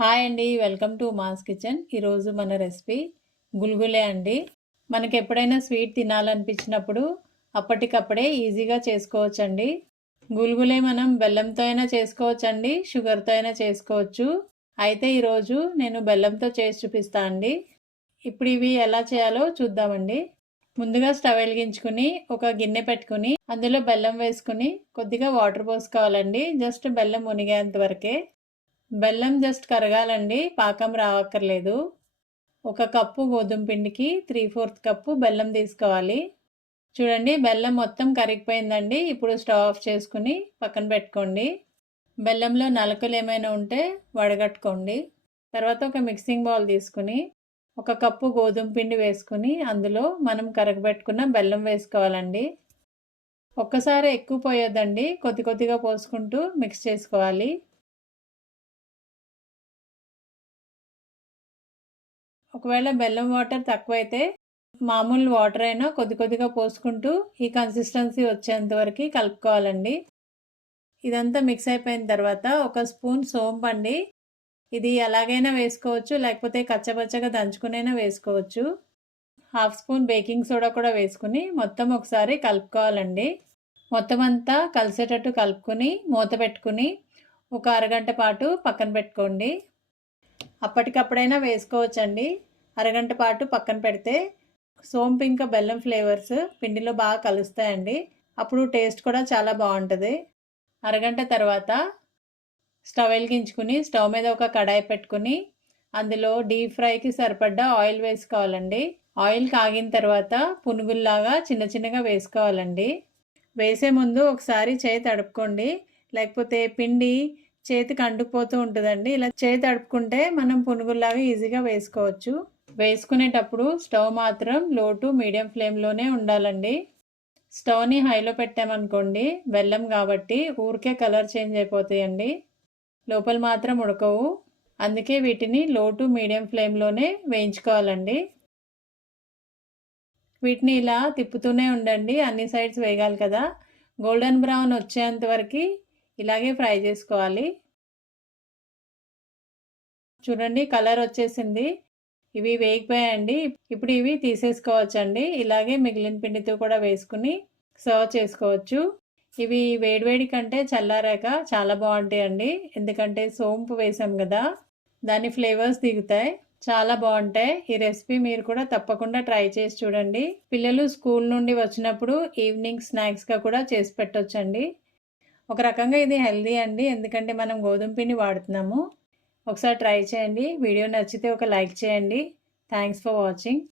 Hi అండి welcome to mass kitchen. ఈరోజు మన రెసిపీ గుల్గులే అండి. మనకి ఎప్పుడైనా స్వీట్ తినాలనిపించినప్పుడు అప్పటికప్పుడే ఈజీగా చేసుకోవచ్చండి. గుల్గులే మనం బెల్లంతో అయినా చేసుకోవచ్చండి షుగర్తో అయినా చేసుకోవచ్చు. అయితే ఈరోజు నేను బెల్లంతో చేసి చూపిస్తా అండి. ఇప్పుడు ఇవి ఎలా చేయాలో చూద్దామండి. ముందుగా స్టవ్ వెలిగించుకుని ఒక గిన్నె పెట్టుకుని అందులో బెల్లం వేసుకుని కొద్దిగా వాటర్ పోసుకోవాలండి. జస్ట్ బెల్లం మునిగేంత వరకే. బెల్లం జస్ట్ కరగాలండి పాకం రావక్కర్లేదు. ఒక కప్పు గోధుమ పిండికి త్రీ ఫోర్త్ కప్పు బెల్లం తీసుకోవాలి. చూడండి బెల్లం మొత్తం కరిగిపోయిందండి. ఇప్పుడు స్టవ్ ఆఫ్ చేసుకుని పక్కన పెట్టుకోండి. బెల్లంలో నలకలు ఏమైనా ఉంటే వడగట్టుకోండి. తర్వాత ఒక మిక్సింగ్ బౌల్ తీసుకుని ఒక కప్పు గోధుమ పిండి వేసుకుని అందులో మనం కరగబెట్టుకున్న బెల్లం వేసుకోవాలండి. ఒక్కసారి ఎక్కువ పోయొద్దండి. కొద్ది కొద్దిగా పోసుకుంటూ మిక్స్ చేసుకోవాలి. ఒకవేళ బెల్లం వాటర్ తక్కువైతే మామూలు వాటర్ అయినా కొద్ది కొద్దిగా పోసుకుంటూ ఈ కన్సిస్టెన్సీ వచ్చేంత వరకు కలుపుకోవాలండి. ఇదంతా మిక్స్ అయిపోయిన తర్వాత ఒక స్పూన్ సోంపు అండి. ఇది ఎలాగైనా వేసుకోవచ్చు లేకపోతే కచ్చబచ్చగా దంచుకునైనా వేసుకోవచ్చు. హాఫ్ స్పూన్ బేకింగ్ సోడా కూడా వేసుకుని మొత్తం ఒకసారి కలుపుకోవాలండి. మొత్తం అంతా కలిసేటట్టు కలుపుకొని మూత పెట్టుకుని ఒక అరగంట పాటు పక్కన పెట్టుకోండి. అప్పటికప్పుడైనా వేసుకోవచ్చండి. అరగంట పాటు పక్కన పెడితే సోంపు ఇంకా బెల్లం ఫ్లేవర్స్ పిండిలో బాగా కలుస్తాయండి. అప్పుడు టేస్ట్ కూడా చాలా బాగుంటుంది. అరగంట తర్వాత స్టవ్ వెలిగించుకుని స్టవ్ మీద ఒక కడాయి పెట్టుకుని అందులో డీప్ ఫ్రైకి సరిపడ్డ ఆయిల్ వేసుకోవాలండి. ఆయిల్ కాగిన తర్వాత పునుగుల్లాగా చిన్న చిన్నగా వేసుకోవాలండి. వేసే ముందు ఒకసారి చేయి తడుపుకోండి. లేకపోతే పిండి చేతికి అంటుకుపోతూ ఉంటుందండి. ఇలా చేయి తడుపుకుంటే మనం పునుగుల్లాగా ఈజీగా వేసుకోవచ్చు. వేసుకునేటప్పుడు స్టవ్ మాత్రం లో టు మీడియం ఫ్లేమ్లోనే ఉండాలండి. స్టవ్ని హైలో పెట్టామనుకోండి బెల్లం కాబట్టి ఊరికే కలర్ చేంజ్ అయిపోతాయండి. లోపల మాత్రం ఉడకవు. అందుకే వీటిని లో టు మీడియం ఫ్లేమ్లోనే వేయించుకోవాలండి. వీటిని ఇలా తిప్పుతూనే ఉండండి. అన్ని సైడ్స్ వేయగాలి కదా. గోల్డెన్ బ్రౌన్ వచ్చేంత వరకు ఇలాగే ఫ్రై చేసుకోవాలి. చూడండి కలర్ వచ్చేసింది. ఇవి వేగిపోయాయండి. ఇప్పుడు ఇవి తీసేసుకోవచ్చండి. ఇలాగే మిగిలిన పిండితో కూడా వేసుకుని సర్వ్ చేసుకోవచ్చు. ఇవి వేడివేడి కంటే చల్లారాక చాలా బాగుంటాయండి. ఎందుకంటే సోంపు వేసాం కదా దాని ఫ్లేవర్స్ దిగుతాయి. చాలా బాగుంటాయి. ఈ రెసిపీ మీరు కూడా తప్పకుండా ట్రై చేసి చూడండి. పిల్లలు స్కూల్ నుండి వచ్చినప్పుడు ఈవినింగ్ స్నాక్స్గా కూడా చేసి పెట్టొచ్చండి. ఒక రకంగా ఇది హెల్దీ అండి. ఎందుకంటే మనం గోధుమ పిండి వాడుతున్నాము. ఒకసారి ట్రై చేయండి. వీడియో నచ్చితే ఒక లైక్ చేయండి. Thanks for watching